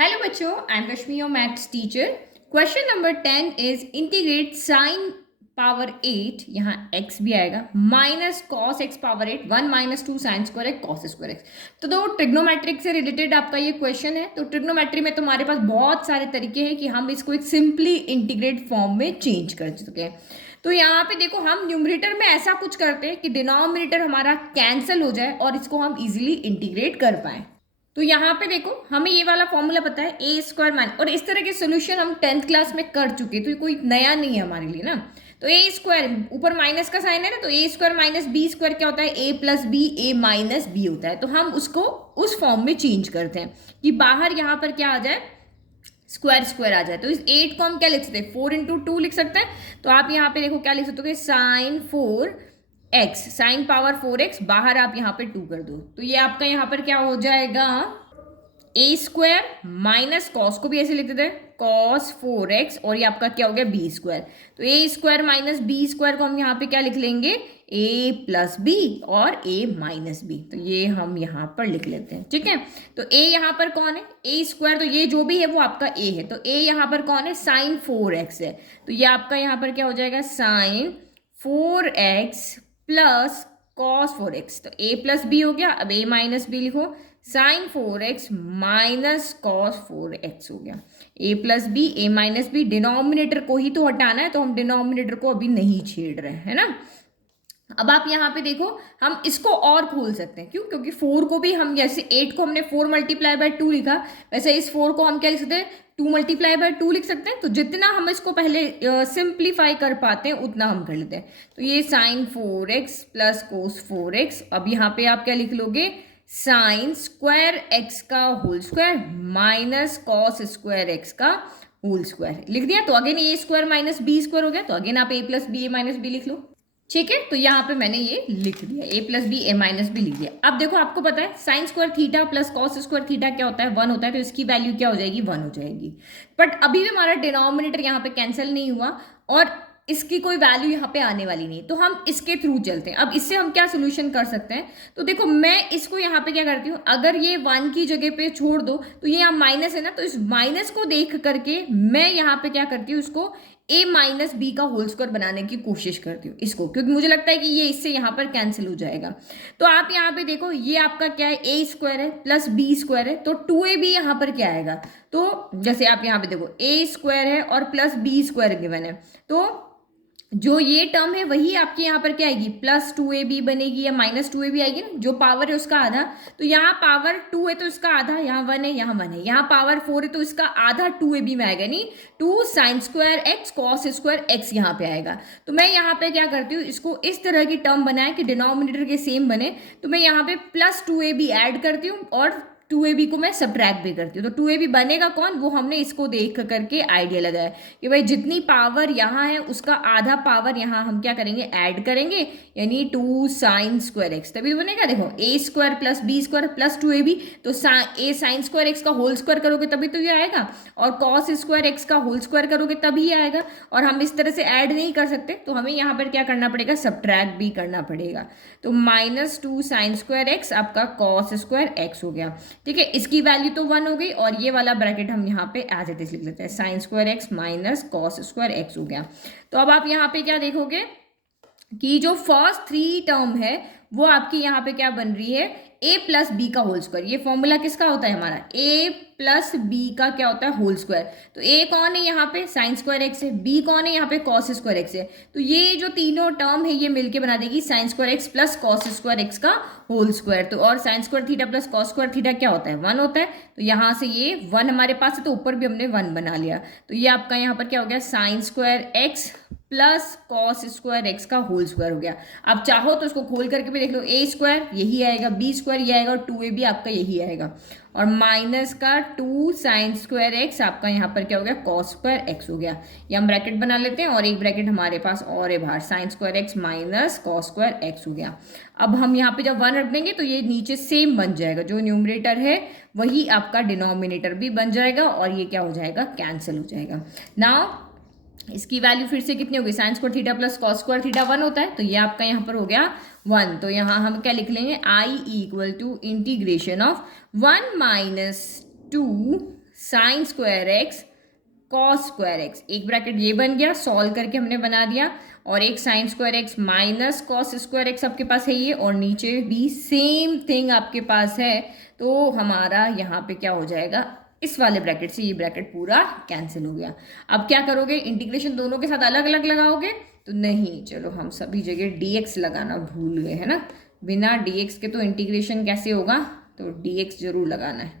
Hello बच्चों, I am Kashmir your maths teacher. Question number 10 is integrate sine power 8, यहाँ x भी आएगा, minus cos x power 8, 1 minus 2 sine square X cos square x. तो दो trigonometric से related आपका ये क्वेश्चन है। तो ट्रिग्नोमेट्री में तुम्हारे पास बहुत सारे तरीके हैं कि हम इसको एक सिंपली इंटीग्रेट फॉर्म में चेंज कर सकें। तो यहाँ पे देखो, हम न्यूमरेटर में ऐसा कुछ करते हैं कि डिनोमिनेटर हमारा कैंसिल हो जाए और इसको हम इजीली इंटीग्रेट कर पाए। तो यहाँ पे देखो, हमें ये वाला फॉर्मूला पता है, ए स्क्वायर माइन, और इस तरह के सोल्यूशन हम 10th क्लास में कर चुके, तो ये कोई नया नहीं है हमारे लिए ना। तो ए स्क्वायर, ऊपर माइनस का साइन है ना, तो ए स्क्वायर माइनस बी स्क्वायर क्या होता है, ए plus B, A minus B होता है। तो हम उसको उस फॉर्म में चेंज करते हैं कि बाहर यहाँ पर क्या आ जाए, स्क्वायर स्क्वायर आ जाए। तो इस 8 को हम क्या लिख सकते हैं, 4 × 2 लिख सकते हैं। तो आप यहाँ पे देखो क्या लिख सकते हो, sign 4x, sine power 4x, बाहर आप यहाँ पे 2 कर दो, तो ये आपका यहाँ पर क्या हो जाएगा, ए स्क्वायर माइनस कॉस को भी ऐसे लिख देते हैं, कॉस 4x, और ये आपका क्या हो गया, बी स्क्वायर। तो ए स्क्वायर माइनस बी स्क्वायर को हम यहाँ पे क्या लिख लेंगे, ए प्लस बी और ए माइनस बी। तो ये हम यहाँ पर लिख लेते हैं, ठीक है। तो ए यहाँ पर कौन है, ए स्क्वायर, तो ये जो भी है वो आपका ए है। तो ए यहाँ पर कौन है, साइन 4x है। तो ये आपका यहाँ पर क्या हो जाएगा, sign 4x plus cos 4x। तो a प्लस बी हो गया। अब a माइनस बी लिखो, sine 4x minus cos 4x हो गया। a plus B, a minus B, denominator को ही तो हटाना है, तो हम डिनोमिनेटर को अभी नहीं छेड़ रहे हैं ना। अब आप यहाँ पे देखो, हम इसको और खोल सकते हैं, क्यों, क्योंकि 4 को भी हम, जैसे 8 को हमने 4 मल्टीप्लाई बाय 2 लिखा, वैसे इस 4 को हम क्या लिख सकते हैं, 2 मल्टीप्लाई बाय 2 लिख सकते हैं। तो जितना हम इसको पहले सिंप्लीफाई कर पाते हैं उतना हम कर लेते हैं। तो ये sign 4x plus cos 4x, अब यहाँ पे आप क्या लिख लोगे, साइन स्क्वायर एक्स का whole square minus cos square x का होल स्क्वायर लिख दिया। तो again A square minus B square हो गया, तो अगेन आप A plus B, A minus B लिख लो, ठीक है। तो यहाँ पे मैंने ये लिख दिया, ए plus B, A minus B लिख दिया। अब देखो, आपको पता है sine square theta plus cos square theta क्या होता है, 1 होता है। तो इसकी वैल्यू क्या हो जाएगी, 1 हो जाएगी। बट अभी भी हमारा डिनोमिनेटर यहाँ पे कैंसिल नहीं हुआ और इसकी कोई वैल्यू यहाँ पे आने वाली नहीं। तो हम इसके थ्रू चलते हैं। अब इससे हम क्या सोल्यूशन कर सकते हैं, तो देखो मैं इसको यहाँ पे क्या करती हूँ, अगर ये 1 की जगह पे छोड़ दो, तो ये यहाँ माइनस है ना, तो इस माइनस को देख करके मैं यहाँ पे क्या करती हूँ, इसको a माइनस बी का होल स्क्वायर बनाने की कोशिश करती हूँ इसको, क्योंकि मुझे लगता है कि ये इससे यहाँ पर कैंसिल हो जाएगा। तो आप यहाँ पे देखो, ये आपका क्या है, a स्क्वायर है प्लस बी स्क्वायर है, तो 2ab यहाँ पर क्या आएगा। तो जैसे आप यहाँ पे देखो, a स्क्वायर है और प्लस बी स्क्वायर गिवन है, तो जो ये टर्म है वही आपके यहाँ पर क्या आएगी, प्लस 2ab बनेगी या माइनस 2ab आएगी ना, जो पावर है उसका आधा। तो यहाँ पावर 2 है तो इसका आधा, यहाँ 1 है, यहाँ 1 है, यहाँ पावर 4 है तो इसका आधा 2ab में आएगा, नहीं 2 sine square X cos square x यहाँ पे आएगा। तो मैं यहाँ पे क्या करती हूँ, इसको इस तरह की टर्म बनाए कि डिनोमिनेटर के सेम बने, तो मैं यहाँ पे प्लस 2ab ऐड करती हूँ और 2ab को मैं सब्ट्रैक्ट भी करती हूँ। तो 2ab बनेगा कौन, वो हमने इसको देख करके आइडिया लगाया कि भाई जितनी पावर यहाँ है उसका आधा पावर यहाँ हम क्या करेंगे, ऐड करेंगे, यानी 2 साइन स्क्वायर एक्स, तभी बनेगा। देखो a square plus b square plus 2ab, तो ए साइन स्क्वायर एक्स का होल स्क्वायर करोगे तभी तो ये आएगा, और कॉस स्क्वायर एक्स का होल स्क्वायर करोगे तभी ये आएगा। और हम इस तरह से ऐड नहीं कर सकते, तो हमें यहाँ पर क्या करना पड़ेगा, सब्ट्रैक्ट भी करना पड़ेगा। तो माइनस 2 साइन स्क्वायर एक्स आपका कॉस स्क्वायर एक्स हो गया, ठीक है। इसकी वैल्यू तो 1 हो गई, और ये वाला ब्रैकेट हम यहाँ पे एज इट इज लिख लेते हैं, sign square x minus cos square x हो गया। तो अब आप यहाँ पे क्या देखोगे कि जो फर्स्ट 3 टर्म है वो आपकी यहाँ पे क्या बन रही है, a प्लस बी का होल स्क्वायर। ये फॉर्मूला किसका होता है हमारा, a प्लस बी का क्या होता है, होल स्क्वायर। तो a कौन है यहाँ पे, साइन स्क्वायर एक्स है, b कौन है यहाँ पे, कॉस स्क्वायर एक्स है। तो ये जो तीनों टर्म है ये मिलके बना देगी sign square x plus cos square x का होल स्क्वायर। तो और sine square theta plus cos square theta क्या होता है, 1 होता है। तो यहाँ से ये 1 हमारे पास है, तो ऊपर भी हमने 1 बना लिया। तो ये आपका यहाँ पर क्या हो गया, sign square x plus cos square x का होल स्क्वायर हो गया। आप चाहो तो इसको खोल करके भी देख लो, ए स्क्वायर यही आएगा, बी स्क्वायर ये आएगा, और 2ab आपका यही आएगा, और माइनस का 2 साइन स्क्वायर एक्स आपका यहाँ पर क्या हो गया, कॉस स्क्वायर एक्स हो गया। ये हम ब्रैकेट बना लेते हैं, और एक ब्रैकेट हमारे पास और है बाहर, sign square x minus cos square x हो गया। अब हम यहाँ पे जब 1 रख देंगे तो ये नीचे सेम बन जाएगा, जो न्यूमरेटर है वही आपका डिनोमिनेटर भी बन जाएगा, और ये क्या हो जाएगा, कैंसिल हो जाएगा। नाउ इसकी वैल्यू फिर से कितनी होगी, sine square theta plus cos square theta 1 होता है, तो ये आपका यहाँ पर हो गया 1। तो यहाँ हम क्या लिख लेंगे, i equal to integration of 1 minus 2 sine square X cos square X, एक ब्रैकेट ये बन गया, सॉल्व करके हमने बना दिया, और एक sign square x minus cos square x आपके पास है ये, और नीचे भी सेम थिंग आपके पास है। तो हमारा यहाँ पे क्या हो जाएगा, इस वाले ब्रैकेट से ये ब्रैकेट पूरा कैंसिल हो गया। अब क्या करोगे, इंटीग्रेशन दोनों के साथ अलग अलग लगाओगे? तो नहीं, चलो हम सभी जगह dx लगाना भूल गए है ना, बिना dx के तो इंटीग्रेशन कैसे होगा, तो dx जरूर लगाना है।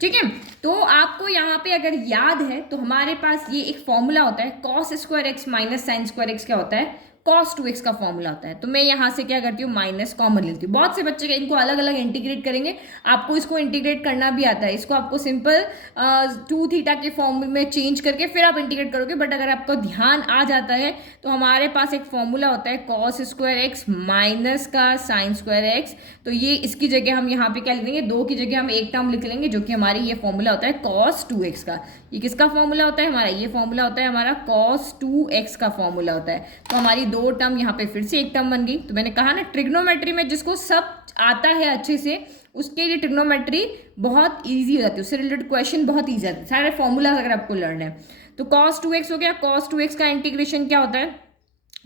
ठीक है, तो आपको यहाँ पे अगर याद है तो हमारे पास ये एक फॉर्मूला होता है, cos square x minus sign square x क्या होता है, कॉस 2x का फॉर्मूला होता है। तो मैं यहाँ से क्या करती हूँ, माइनस कॉमन लेती हूँ। बहुत से बच्चे इनको अलग अलग इंटीग्रेट करेंगे, आपको इसको इंटीग्रेट करना भी आता है, इसको आपको सिंपल 2 थीटा के फॉर्म में चेंज करके फिर आप इंटीग्रेट करोगे। बट अगर आपको ध्यान आ जाता है तो हमारे पास एक फॉर्मूला होता है कॉस स्क्वायर एक्स माइनस का साइन स्क्वायर एक्स। तो ये इसकी जगह हम यहाँ पे क्या लिख लेंगे, 2 की जगह हम एक टर्म लिख लेंगे, जो कि हमारी ये फॉर्मूला होता है कॉस 2x का। ये किसका फॉर्मूला होता है हमारा, ये फॉर्मूला होता है हमारा कॉस 2x का फॉर्मूला होता है। तो हमारी 2 टर्म यहाँ पे फिर से एक टर्म बन गई। तो मैंने कहा ना, ट्रिग्नोमेट्री में जिसको सब आता है अच्छे से, उसके लिए ट्रिग्नोमेट्री बहुत ईजी हो जाती है, उससे रिलेटेड क्वेश्चन बहुत ईजी आते हैं, सारे फॉर्मूला अगर आपको लर्न है। तो कॉस 2x हो गया, कॉस 2x का इंटीग्रेशन क्या होता है,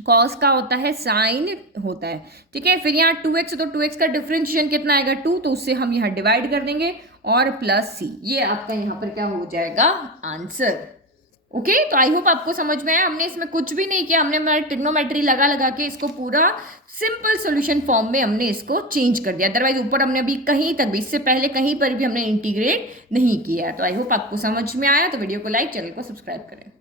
कॉस का होता है साइन होता है। ठीक है, फिर यहाँ 2x, तो 2x का डिफरेंशिएशन कितना आएगा 2, तो उससे हम यहाँ डिवाइड कर देंगे, और प्लस c, ये आपका यहाँ पर क्या हो जाएगा, आंसर। ओके, तो आई होप आपको समझ में आया। हमने इसमें कुछ भी नहीं किया, हमने हमारा ट्रिग्नोमेट्री लगा लगा के इसको पूरा सिंपल सॉल्यूशन फॉर्म में हमने इसको चेंज कर दिया। अदरवाइज ऊपर हमने अभी कहीं तक भी, इससे पहले कहीं पर भी हमने इंटीग्रेट नहीं किया। तो आई होप आपको समझ में आया। तो वीडियो को लाइक, चैनल को सब्सक्राइब करें।